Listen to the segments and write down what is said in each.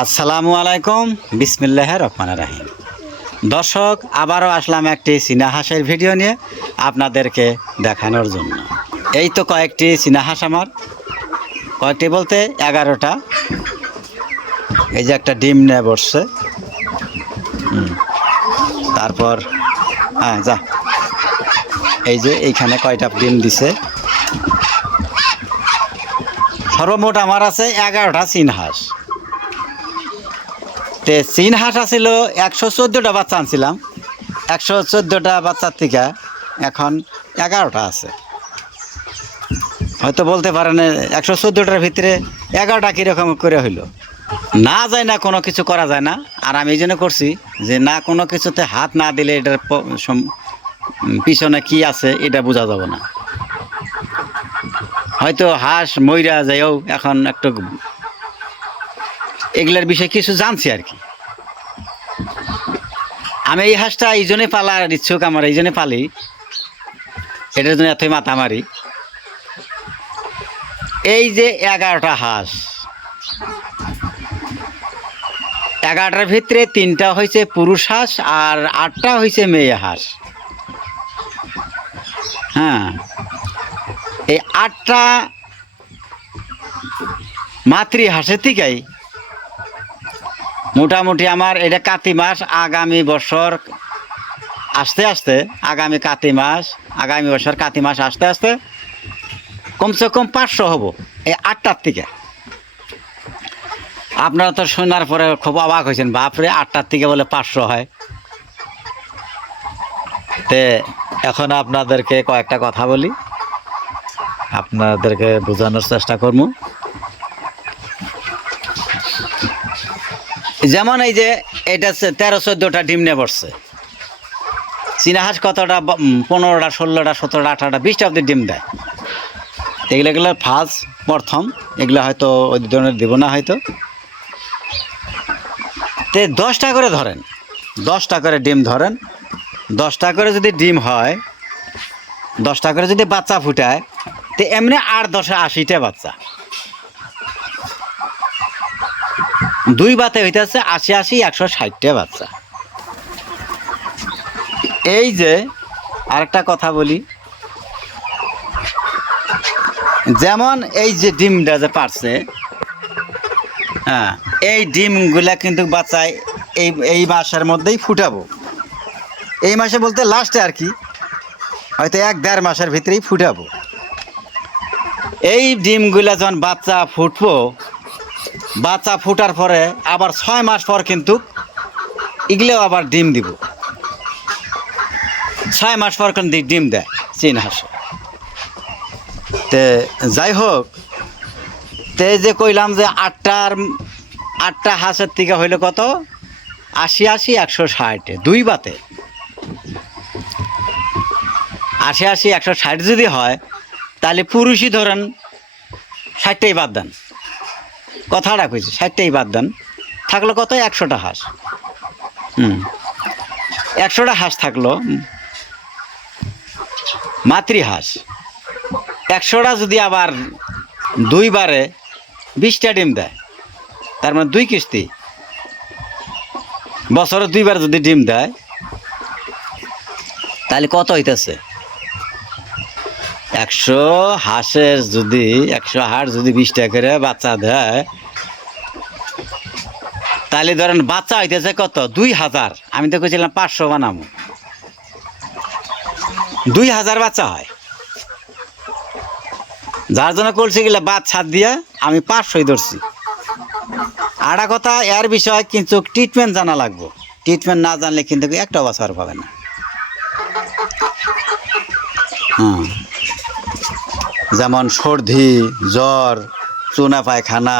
আসসালামু আলাইকুম, বিসমিল্লাহির রহমানির রহিম। দর্শক, আবারও আসলাম একটি চীনা হাঁসের ভিডিও নিয়ে আপনাদেরকে দেখানোর জন্য। এই তো কয়েকটি চীনা হাঁস আমার, কয়েকটি বলতে 11টা। এই যে একটা ডিম নিয়ে বসছে। তারপর হ্যাঁ যা, এই যে এইখানে কয়টা ডিম দিছে। সর্বমোট আমার আছে 11টা চীন হাঁস। তে চীন হাঁস আছিল 114টা বাচ্চা আনছিলাম। 114টা বাচ্চার থেকে এখন 11টা আছে। হয়তো বলতে পারেন 114টার ভিতরে 11টা কীরকম করে হইলো। না যায় না, কোনো কিছু করা যায় না। আর আমি এই জন্য করছি যে না, কোনো কিছুতে হাত না দিলে এটার পিছনে কি আছে এটা বোঝা যাবে না। হয়তো হাঁস মইরা যায়ও, এখন একটু এগুলার বিষয়ে কিছু জানছি আর কি। আমি এই হাঁসটা এই জন্যে পালার ইচ্ছুক, আমার এই জন্যে পালি, এটার জন্য এতই মাথা মারি। এই যে 11টা হাঁস, 11টার ভিতরে 3টা হয়েছে পুরুষ হাঁস আর 8টা হয়েছে মেয়ে হাঁস। হ্যাঁ, এই 8টা মাতৃ হাঁসের থেকেই মোটামুটি আমার এটা কাতি মাস, আগামী বছর আস্তে আস্তে আগামী বছর কাতি মাস আস্তে আস্তে কমসে কম 500 হব এই 8টার থেকে। আপনারা তো শোনার পরে খুব অবাক হয়েছেন, বাপরে 8টার থেকে বলে 500 হয়। তে এখন আপনাদেরকে কয়েকটা কথা বলি, আপনাদেরকে বোঝানোর চেষ্টা করব। যেমন এই যে এটা 13-14টা ডিম নিয়ে বসছে। চীনা হাঁস কতটা? 15টা, 16টা, 17টা, 18টা, 20টা অব্দি ডিম দেয়। এগুলো ফার্স্ট, প্রথম। এগুলো হয়তো ওই ধরনের দেবো না হয়তো। তে 10টা করে ধরেন, 10টা করে ডিম ধরেন। 10টা করে যদি ডিম হয়, 10টা করে যদি বাচ্চা ফুটায়, তো এমনি 8-10-এ 80টা বাচ্চা। 2 বাতে হইতেছে 80-80, 160টা বাচ্চা। এই যে আরেকটা কথা বলি, যেমন এই যে ডিমটা যে পারছে, হ্যাঁ, এই ডিমগুলা কিন্তু বাচ্চায় এই মাসের মধ্যেই ফুটাবো। এই মাসে বলতে লাস্টে আর কি, হয়তো 1-1.5 মাসের ভিতরেই ফুটাবো। এই ডিমগুলা যখন বাচ্চা ফুটবো, বাচ্চা ফুটার পরে আবার 6 মাস পর কিন্তু এগুলোও আবার ডিম দিব। 6 মাস পর কিন্তু ডিম দেয় চীন হাঁসে। তে যাই হোক, তে যে কইলাম যে 8টা হাঁসের থেকে হইলো কত? 80-80, 160, 2 বাতে 80-80, 160 যদি হয়, তাহলে পুরুষই ধরেন 60টাই বাদ দেন। কথাটা কইছি, 60টাই বাদ দেন। থাকলো কত? 100টা হাঁস। 100টা হাঁস থাকলো মাতৃ হাঁস। 100টা যদি আবার 2 বারে 20টা ডিম দেয়, তার মানে 2 কিস্তি, বছরে 2 বার যদি ডিম দেয়, তাহলে কত হইতেছে? 100 হাঁসের যদি 100 হাঁস যদি 20টা করে বাচ্চা দেয়, তাহলে ধরেন বাচ্চা হইতেছে কত? 2000। আমি তো কইছিলাম 500 বানাবো, 2000 বাচ্চা হয়। যার জন্য করছি গেলে বাদ ছাদ দিয়া আমি 500ই ধরছি। আরেকটা কথা, এর বিষয় কিন্তু ট্রিটমেন্ট জানা লাগবে। ট্রিটমেন্ট না জানলে কিন্তু একটা বাচ্চা আর পাবে না। যেমন সর্দি, জ্বর, চুনা পায়খানা,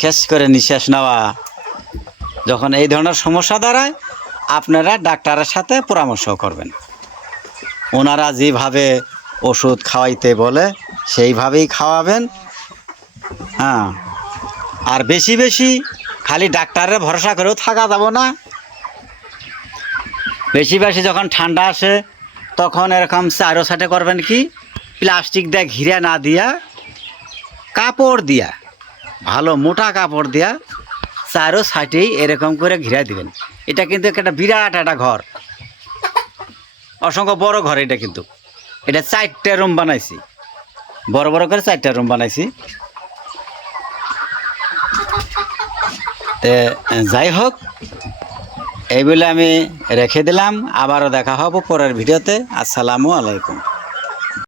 খেস করে নিঃশ্বাস নেওয়া, যখন এই ধরনের সমস্যা দাঁড়ায়, আপনারা ডাক্তারের সাথে পরামর্শ করবেন। ওনারা যেভাবে ওষুধ খাওয়াইতে বলে সেইভাবেই খাওয়াবেন। হ্যাঁ, আর বেশি বেশি খালি ডাক্তারের ভরসা করেও থাকা যাব না। বেশি বেশি যখন ঠান্ডা আসে, তখন এরকম চারো সাইডে করবেন কি, প্লাস্টিক দিয়ে ঘিরে না দিয়া কাপড় দিয়া, ভালো মোটা কাপড় দিয়া চারো সাইডেই এরকম করে ঘিরা দিবেন। এটা কিন্তু একটা বিরাট একটা ঘর, অসংখ্য বড় ঘর। এটা কিন্তু এটা 4টা রুম বানাইছি, বড় বড় করে 4টা রুম বানাইছি। যাই হোক, এই বলে আমি রেখে দিলাম। আবারও দেখা হবো পরের ভিডিওতে। আসসালামু আলাইকুম।